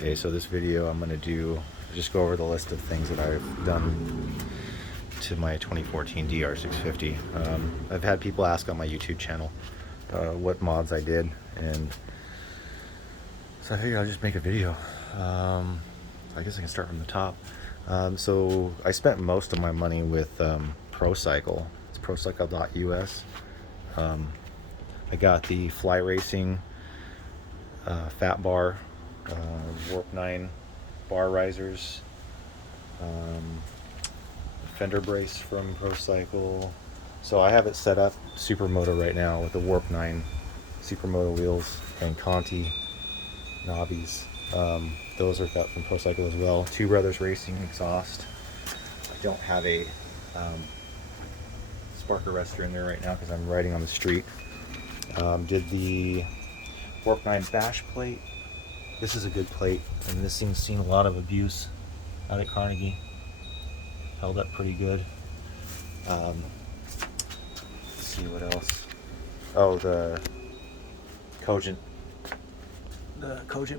Okay, so this video I'm going to just go over the list of things that I've done to my 2014 DR650. I've had people ask on my YouTube channel what mods I did, and so I figured I'll just make a video. I guess I can start from the top. So I spent most of my money with ProCycle. It's procycle.us. I got the Fly Racing fat bar, Warp 9 bar risers, fender brace from ProCycle. So I have it set up Supermoto right now with the Warp 9 Supermoto wheels and Conti knobbies. Those are got from ProCycle as well. Two Brothers Racing exhaust. I don't have a spark arrestor in there right now because I'm riding on the street. Did the Warp 9 bash plate. This is a good plate, and this thing's seen a lot of abuse out at Carnegie. Held up pretty good. Let's see what else. Oh, the Cogent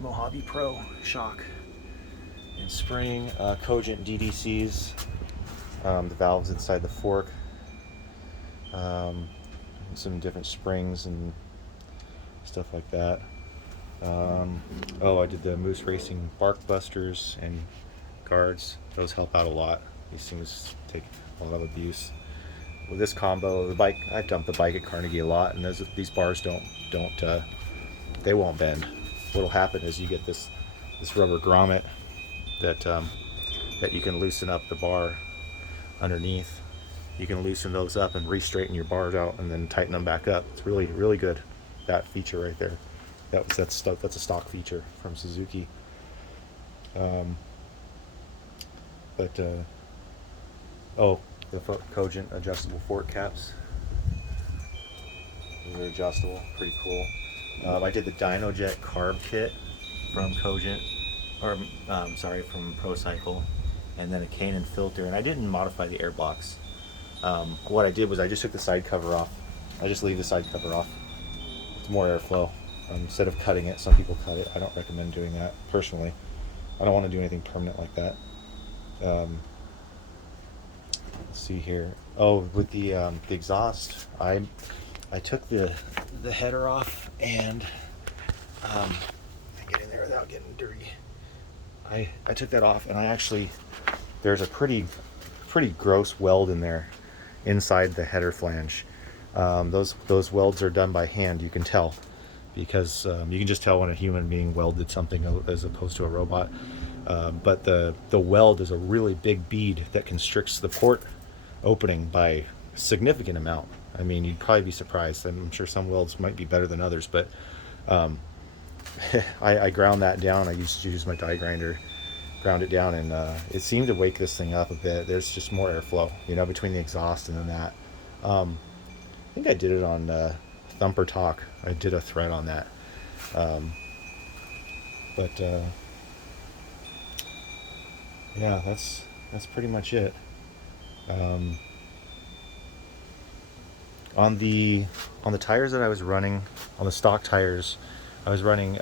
Mojave Pro shock and spring. Cogent DDCs. The valves inside the fork. Some different springs and stuff like that. Oh, I did the Moose Racing bark busters and guards. Those help out a lot. These things take a lot of abuse. With this combo, the bike, I dumped the bike at Carnegie a lot, and these bars they won't bend. What'll happen is you get this rubber grommet that you can loosen up the bar underneath. You can loosen those up and re-straighten your bars out and then tighten them back up. It's really, really good. That feature right there. That's a stock feature from Suzuki. The Cogent adjustable fork caps. Those are adjustable, pretty cool. I did the DynoJet carb kit from Cogent, from ProCycle, and then a Canon filter. And I didn't modify the air blocks. What I did was I just took the side cover off. I just leave the side cover off. It's more airflow. Instead of cutting it, some people cut it. I don't recommend doing that personally. I don't want to do anything permanent like that. Let's see here. Oh, with the exhaust, I took the header off and get in there without getting dirty. I took that off, and there's a pretty gross weld in there inside the header flange. Those welds are done by hand. You can tell, because you can just tell when a human being welded something as opposed to a robot. But the weld is a really big bead that constricts the port opening by a significant amount. I mean, you'd probably be surprised. I'm sure some welds might be better than others, but I ground that down. I used to use my die grinder, ground it down, and it seemed to wake this thing up a bit. There's just more airflow, between the exhaust and then that. I think I did it on Thumper Talk. I did a thread on that. Yeah, that's pretty much it. On the tires that I was running, on the stock tires, I was running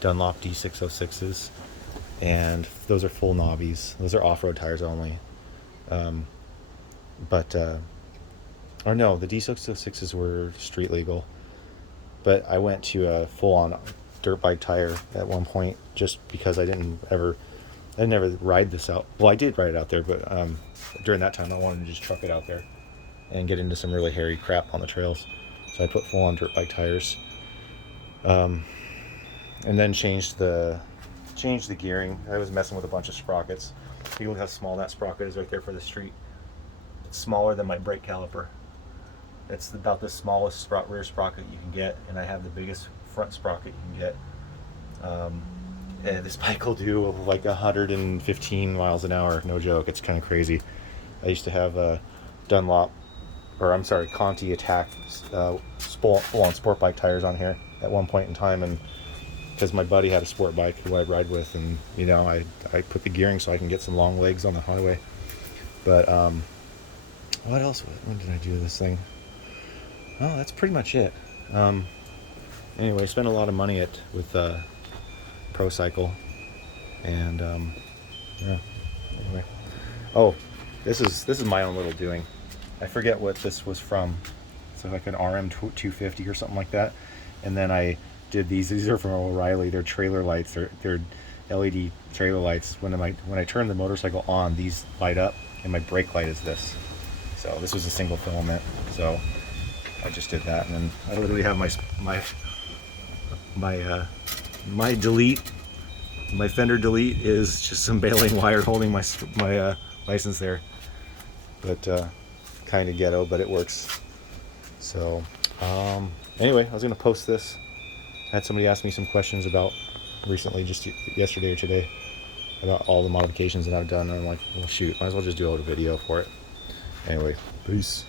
Dunlop D606s, and those are full knobbies. Those are off-road tires only. The D606s were street legal, but I went to a full-on dirt bike tire at one point just because I never ride this out. Well, I did ride it out there, but during that time I wanted to just truck it out there and get into some really hairy crap on the trails. So I put full-on dirt bike tires, and then changed the gearing. I was messing with a bunch of sprockets. You look how small that sprocket is right there for the street. It's smaller than my brake caliper. It's about the smallest rear sprocket you can get, and I have the biggest front sprocket you can get. And this bike will do like 115 miles an hour, no joke. It's kind of crazy. I used to have a Conti Attack full-on sport bike tires on here at one point in time, and because my buddy had a sport bike who I'd ride with, and I put the gearing so I can get some long legs on the highway. But what else? When did I do this thing? Oh, that's pretty much it. Anyway, I spent a lot of money with ProCycle. And yeah. Anyway, oh, this is my own little doing. I forget what this was from. It's like an RM 250 or something like that. And then I did these. These are from O'Reilly. They're trailer lights. They're LED trailer lights. When I turn the motorcycle on, these light up, and my brake light is this. So this was a single filament. So I just did that, and then I literally have my delete. My fender delete is just some baling wire holding my license there. But kind of ghetto, but it works. So anyway, I was gonna post this. I had somebody ask me some questions about recently, just yesterday or today, about all the modifications that I've done, and I'm like, well shoot, might as well just do a little video for it. Anyway, peace.